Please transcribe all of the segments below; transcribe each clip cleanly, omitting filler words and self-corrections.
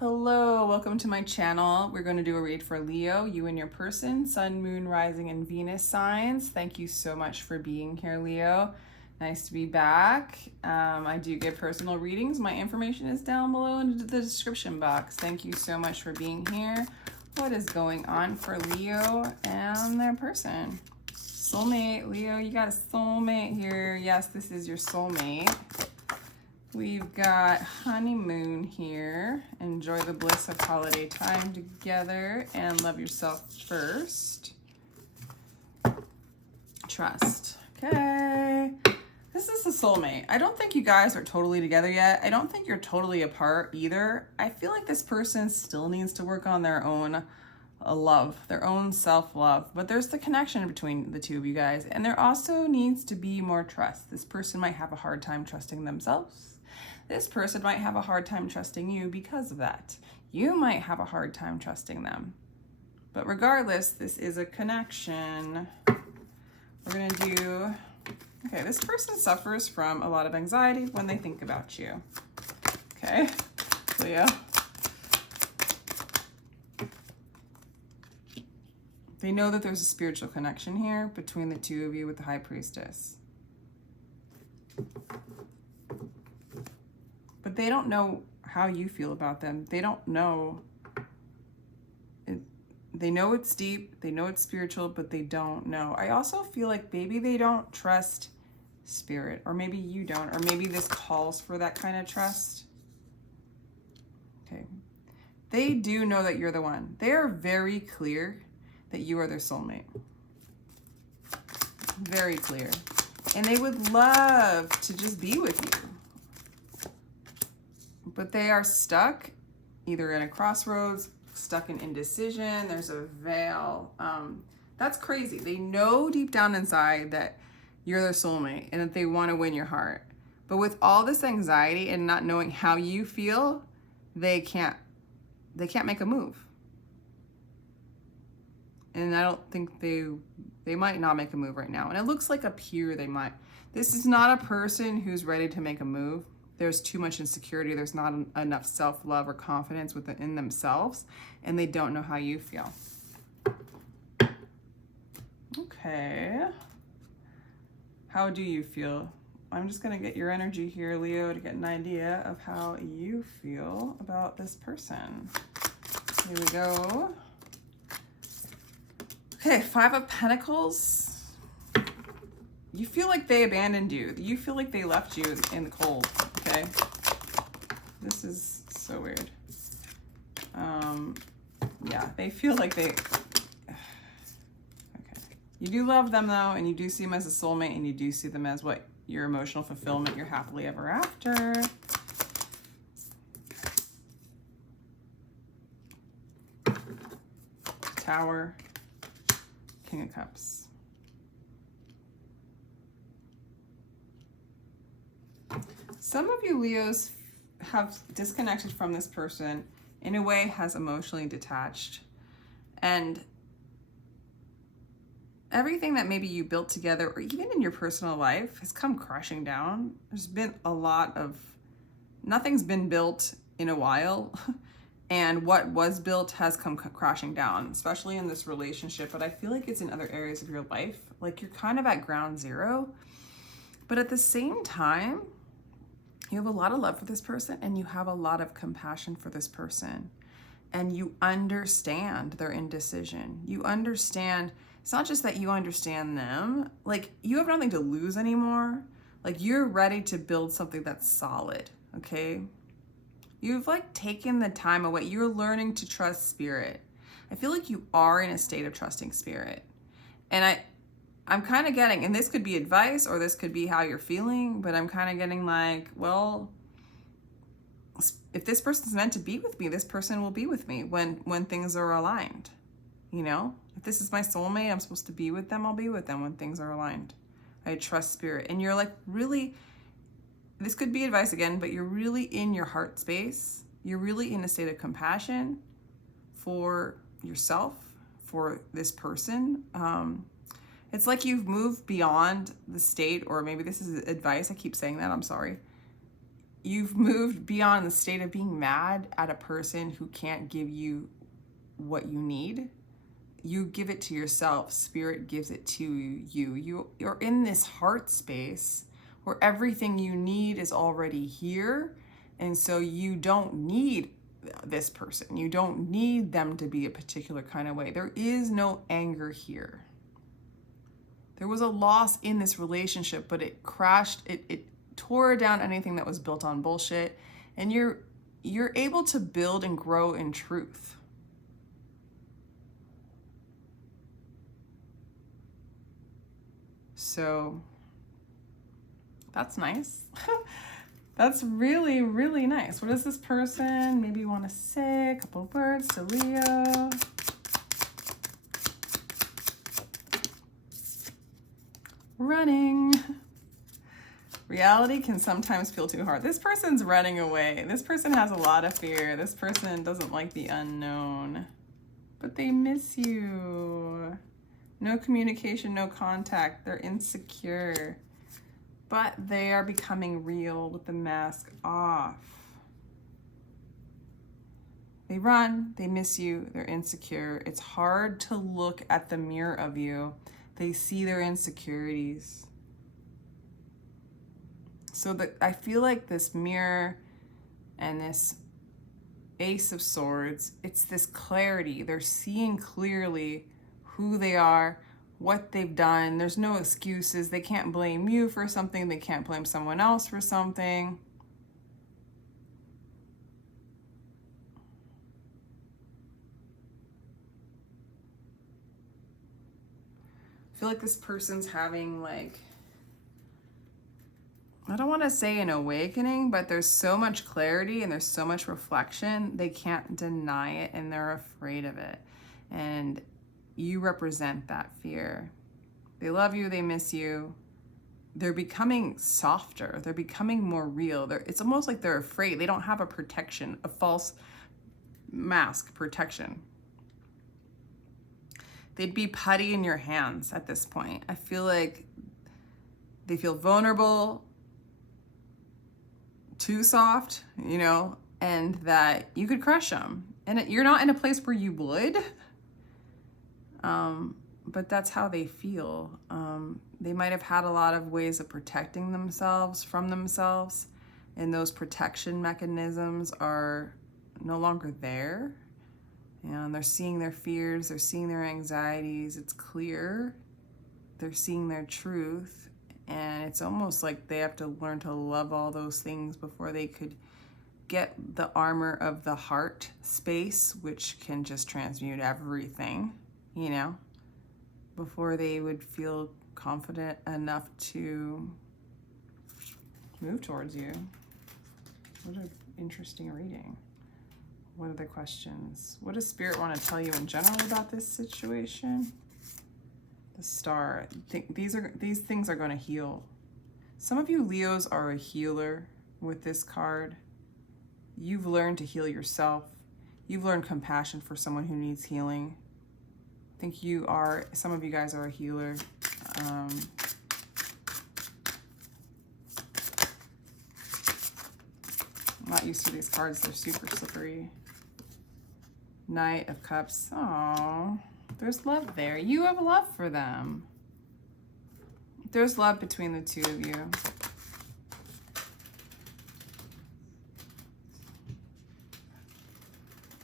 Hello, welcome to my channel. We're going to do a read for Leo, you and your person, Sun, Moon, Rising, and Venus signs. Thank you so much for being here, Leo. Nice to be back. I do get personal readings. My information is down below in the description box. Thank you so much for being here. What is going on for Leo and their person? Soulmate, Leo, you got a soulmate here. Yes, this is your soulmate. We've got honeymoon here. Enjoy the bliss of holiday time together and love yourself first. Trust. Okay. This is the soulmate. I don't think you guys are totally together yet. I don't think you're totally apart either. I feel like this person still needs to work on their own love, their own self-love. But there's the connection between the two of you guys. And there also needs to be more trust. This person might have a hard time trusting themselves. This person might have a hard time trusting you because of that. You might have a hard time trusting them. But regardless, this is a connection. We're going to do, okay, this person suffers from a lot of anxiety when they think about you. Okay, Leo. They know that there's a spiritual connection here between the two of you with the High Priestess. But they don't know how you feel about them. They don't know. They know it's deep. They know it's spiritual, but they don't know. I also feel like maybe they don't trust spirit, or maybe you don't, or maybe this calls for that kind of trust. Okay. They do know that you're the one. They are very clear that you are their soulmate. Very clear. And they would love to just be with you. But they are stuck either in a crossroads, stuck in indecision. There's a veil. That's crazy. They know deep down inside that you're their soulmate and that they want to win your heart. But with all this anxiety and not knowing how you feel, they can't make a move. And I don't think they might not make a move right now. And it looks like up here they might. This is not a person who's ready to make a move. There's too much insecurity. There's not enough self-love or confidence within themselves, and they don't know how you feel. Okay. How do you feel? I'm just going to get your energy here, Leo, to get an idea of how you feel about this person. Here we go. Okay, Five of Pentacles. You feel like they abandoned you. You feel like they left you in the cold, okay? This is so weird. Yeah, they feel like they... Okay. You do love them, though, and you do see them as a soulmate, and you do see them as what? Your emotional fulfillment, your happily ever after. Tower. King of Cups. Some of you Leos have disconnected from this person, in a way has emotionally detached, and everything that maybe you built together or even in your personal life has come crashing down. There's been a lot of, nothing's been built in a while and what was built has come crashing down, especially in this relationship, but I feel like it's in other areas of your life. Like you're kind of at ground zero, but at the same time, you have a lot of love for this person and you have a lot of compassion for this person. And you understand their indecision. You understand, it's not just that you understand them, like you have nothing to lose anymore. Like you're ready to build something that's solid, okay? You've like taken the time away. You're learning to trust spirit. I feel like you are in a state of trusting spirit. And I'm kind of getting, and this could be advice or this could be how you're feeling, but I'm kind of getting like, well, if this person's meant to be with me, this person will be with me when things are aligned. You know, if this is my soulmate, I'm supposed to be with them, I'll be with them when things are aligned. I trust spirit. And you're like really, this could be advice again, but you're really in your heart space. You're really in a state of compassion for yourself, for this person. It's like you've moved beyond the state, or maybe this is advice, I keep saying that, I'm sorry. You've moved beyond the state of being mad at a person who can't give you what you need. You give it to yourself. Spirit gives it to you. You're in this heart space where everything you need is already here. And so you don't need this person. You don't need them to be a particular kind of way. There is no anger here. There was a loss in this relationship, but it crashed, it tore down anything that was built on bullshit. And you're able to build and grow in truth. So that's nice. That's really, really nice. What does this person maybe want to say? A couple words to Leo. Running. Reality can sometimes feel too hard. This person's running away. This person has a lot of fear. This person doesn't like the unknown, but they miss you. No communication, no contact. They're insecure, but they are becoming real with the mask off. They run, they miss you, they're insecure. It's hard to look at the mirror of you. They see their insecurities. So I feel like this mirror and this Ace of Swords, it's this clarity. They're seeing clearly who they are, what they've done. There's no excuses. They can't blame you for something. They can't blame someone else for something. I feel like this person's having like, I don't want to say an awakening, but there's so much clarity and there's so much reflection. They can't deny it and they're afraid of it. And you represent that fear. They love you, they miss you. They're becoming softer. They're becoming more real. It's almost like they're afraid. They don't have a protection, a false mask protection. They'd be putty in your hands at this point. I feel like they feel vulnerable, too soft, you know, and that you could crush them. And you're not in a place where you would, but that's how they feel. They might have had a lot of ways of protecting themselves from themselves, and those protection mechanisms are no longer there. And they're seeing their fears, they're seeing their anxieties. It's clear. They're seeing their truth. And it's almost like they have to learn to love all those things before they could get the armor of the heart space, which can just transmute everything, you know, before they would feel confident enough to move towards you. What an interesting reading. What are the questions? What does Spirit want to tell you in general about this situation? The Star. These things are going to heal. Some of you Leos are a healer with this card. You've learned to heal yourself. You've learned compassion for someone who needs healing. I think some of you guys are a healer. I'm not used to these cards. They're super slippery. Knight of Cups. Oh, there's love there. You have love for them. There's love between the two of you.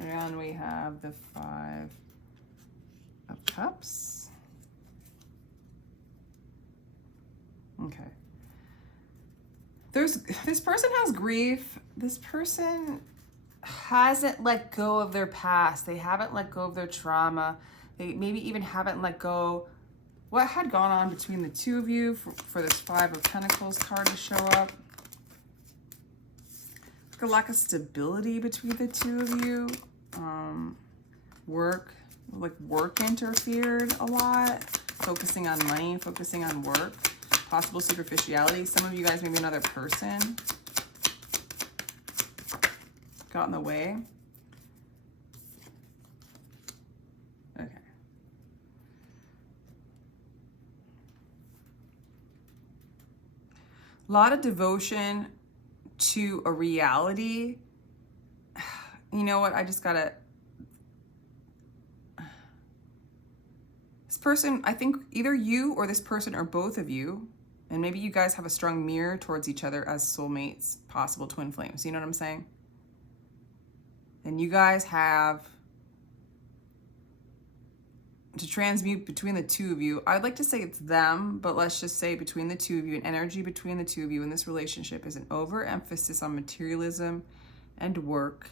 And we have the Five of Cups. Okay. This person has grief. This person hasn't let go of their past. They haven't let go of their trauma. They maybe even haven't let go what had gone on between the two of you for this Five of Pentacles card to show up. Like a lack of stability between the two of you. Work interfered a lot. Focusing on money, focusing on work. Possible superficiality. Some of you guys, maybe another person got in the way. Okay. A lot of devotion to a reality. You know what? This person, I think either you or this person or both of you, and maybe you guys have a strong mirror towards each other as soulmates, possible twin flames. You know what I'm saying? And you guys have to transmute between the two of you. I'd like to say it's them, but let's just say between the two of you, an energy between the two of you in this relationship is an overemphasis on materialism and work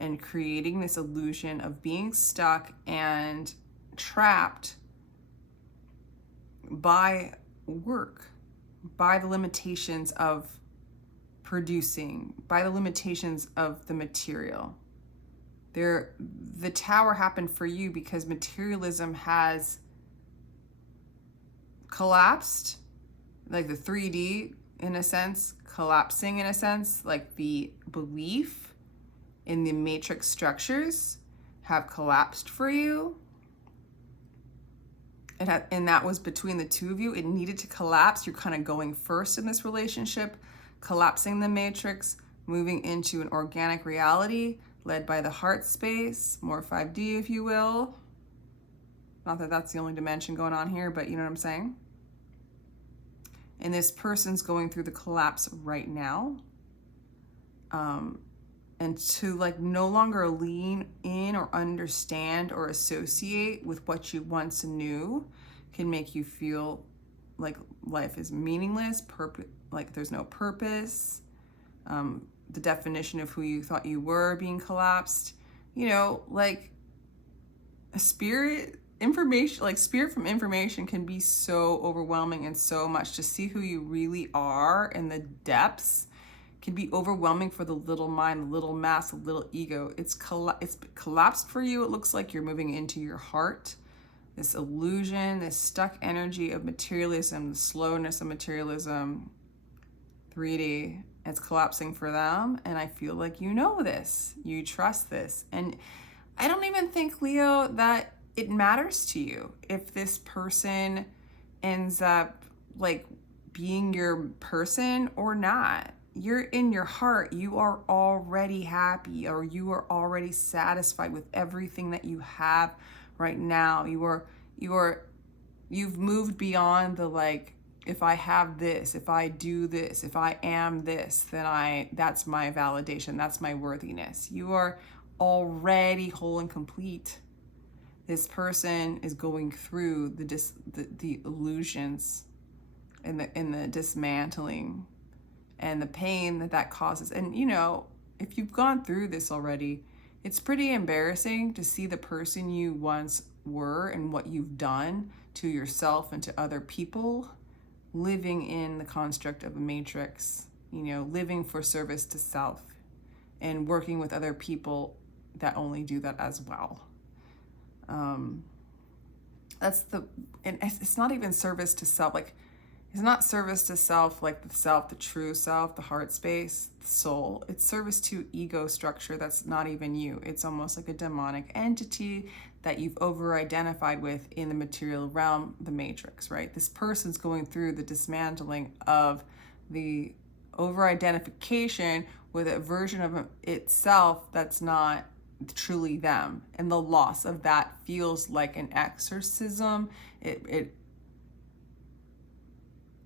and creating this illusion of being stuck and trapped by work, by the limitations of producing, by the limitations of the material. The tower happened for you because materialism has collapsed, like the 3D in a sense, collapsing in a sense, like the belief in the matrix structures have collapsed for you. And that was between the two of you. It needed to collapse. You're kind of going first in this relationship, collapsing the matrix, moving into an organic reality led by the heart space, more 5D, if you will. Not that that's the only dimension going on here, but you know what I'm saying? And this person's going through the collapse right now. And to like no longer lean in or understand or associate with what you once knew can make you feel like life is meaningless, like there's no purpose. The definition of who you thought you were being collapsed, you know, like spirit from information can be so overwhelming, and so much to see who you really are in the depths can be overwhelming for the little mind, the little mass, the little ego. It's collapsed for you. It looks like you're moving into your heart. This illusion, this stuck energy of materialism, the slowness of materialism, 3D, it's collapsing for them. And I feel like you know this, you trust this. And I don't even think, Leo, that it matters to you if this person ends up like being your person or not. You're in your heart, you are already happy, or you are already satisfied with everything that you have right now. You've moved beyond the like, if I have this, if I do this, if I am this, then that's my validation, that's my worthiness. You are already whole and complete. This person is going through the illusions and the dismantling and the pain that causes. And you know, if you've gone through this already, it's pretty embarrassing to see the person you once were and what you've done to yourself and to other people, living in the construct of a matrix, you know, living for service to self and working with other people that only do that as well. And it's not even service to self, like it's not service to self, like the self, the true self, the heart space, the soul. It's service to ego structure that's not even you. It's almost like a demonic entity that you've over-identified with in the material realm, the matrix, right? This person's going through the dismantling of the over-identification with a version of itself that's not truly them. And the loss of that feels like an exorcism.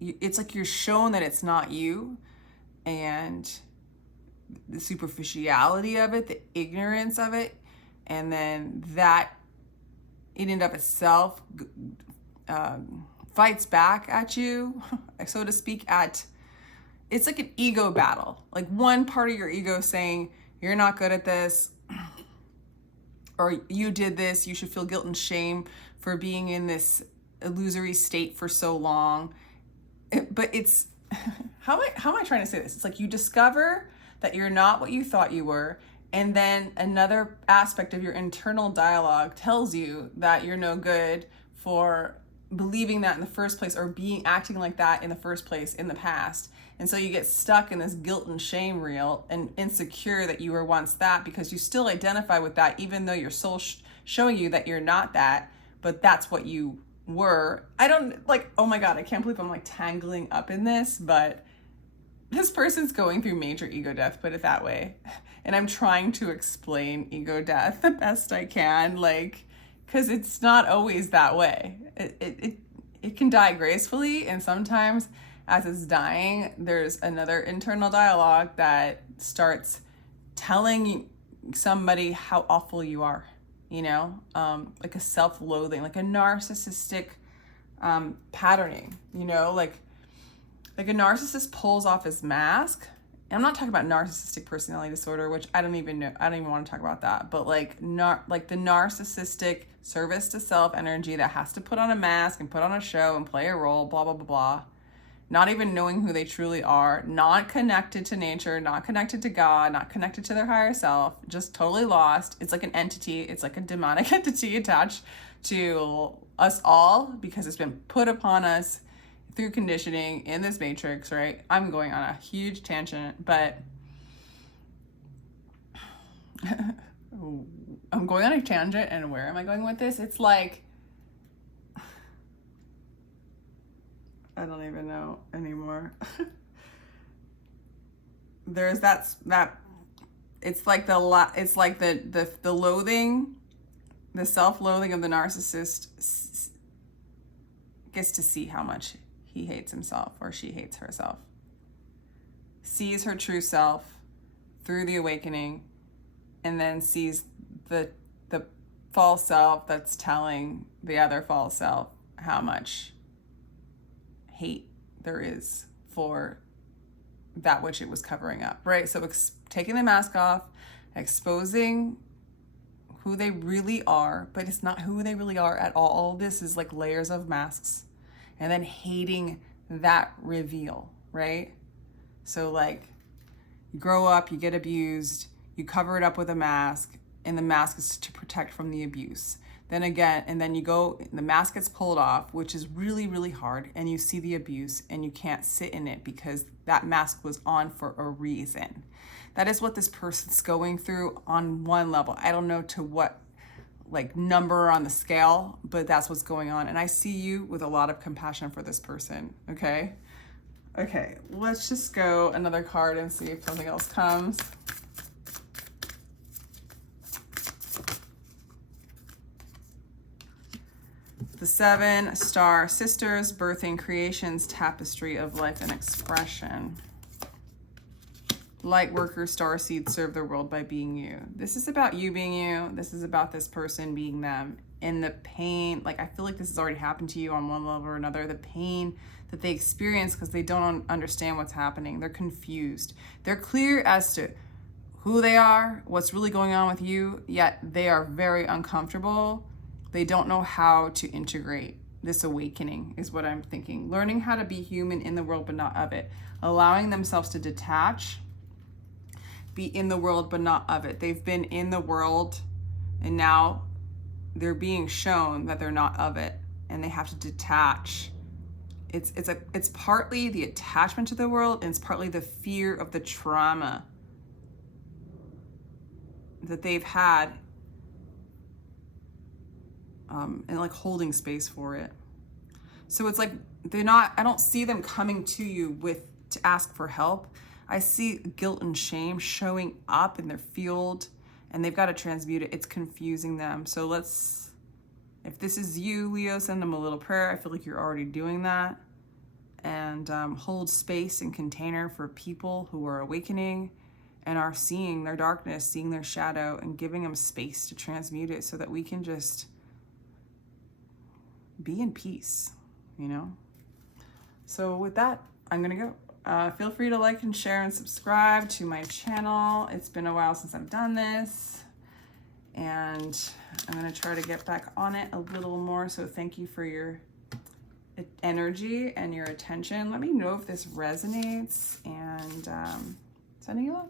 It's like you're shown that it's not you, and the superficiality of it, the ignorance of it, and then that in and of itself fights back at you, so to speak. It's like an ego battle. Like one part of your ego saying, you're not good at this, or you did this, you should feel guilt and shame for being in this illusory state for so long. But it's, how am I trying to say this? It's like you discover that you're not what you thought you were, and then another aspect of your internal dialogue tells you that you're no good for believing that in the first place, or acting like that in the first place in the past. And so you get stuck in this guilt and shame reel and insecure that you were once that, because you still identify with that, even though your soul showing you that you're not that, but that's what you were. I don't like, oh my God, I can't believe I'm like tangling up in this, but this person's going through major ego death, put it that way. And I'm trying to explain ego death the best I can, like, because it's not always that way. It can die gracefully, and sometimes as it's dying, there's another internal dialogue that starts telling somebody how awful you are, you know, like a self-loathing, like a narcissistic patterning, you know, like a narcissist pulls off his mask. And I'm not talking about narcissistic personality disorder, which I don't even want to talk about that. But like the narcissistic service to self energy that has to put on a mask and put on a show and play a role, blah, blah, blah, blah. Not even knowing who they truly are, not connected to nature, not connected to God, not connected to their higher self, just totally lost. It's like an entity. It's like a demonic entity attached to us all because it's been put upon us through conditioning in this matrix, right? I'm going on a huge tangent, but I'm going on a tangent, and where am I going with this? It's like, I don't even know anymore. There's that it's like the loathing, the self-loathing of the narcissist gets to see how much he hates himself or she hates herself. Sees her true self through the awakening, and then sees the false self that's telling the other false self how much hate there is for that which it was covering up, right? So taking the mask off, exposing who they really are, but it's not who they really are at all. All this is like layers of masks, and then hating that reveal, right? So like you grow up, you get abused, you cover it up with a mask, and the mask is to protect from the abuse. Then again, and then you go, the mask gets pulled off, which is really, really hard, and you see the abuse and you can't sit in it because that mask was on for a reason. That is what this person's going through on one level. I don't know to what like number on the scale, but that's what's going on. And I see you with a lot of compassion for this person, okay? Okay, let's just go another card and see if something else comes. The 7 Star Sisters, Birthing Creations, Tapestry of Life and Expression. Light worker, starseed, serve the world by being you. This is about you being you. This is about this person being them. And the pain, like I feel like this has already happened to you on one level or another. The pain that they experience because they don't understand what's happening. They're confused. They're clear as to who they are, what's really going on with you, yet they are very uncomfortable. They don't know how to integrate this awakening is what I'm thinking. Learning how to be human in the world but not of it. Allowing themselves to detach, be in the world but not of it. They've been in the world and now they're being shown that they're not of it, and they have to detach. It's partly the attachment to the world, and it's partly the fear of the trauma that they've had, and like holding space for it. So it's like I don't see them coming to you to ask for help. I see guilt and shame showing up in their field, and they've got to transmute it. It's confusing them. So if this is you, Leo, send them a little prayer. I feel like you're already doing that. And hold space and container for people who are awakening and are seeing their darkness, seeing their shadow, and giving them space to transmute it so that we can just be in peace, you know? So with that, I'm gonna go. Feel free to like and share and subscribe to my channel. It's been a while since I've done this, and I'm gonna try to get back on it a little more. So thank you for your energy and your attention. Let me know if this resonates, and sending you love.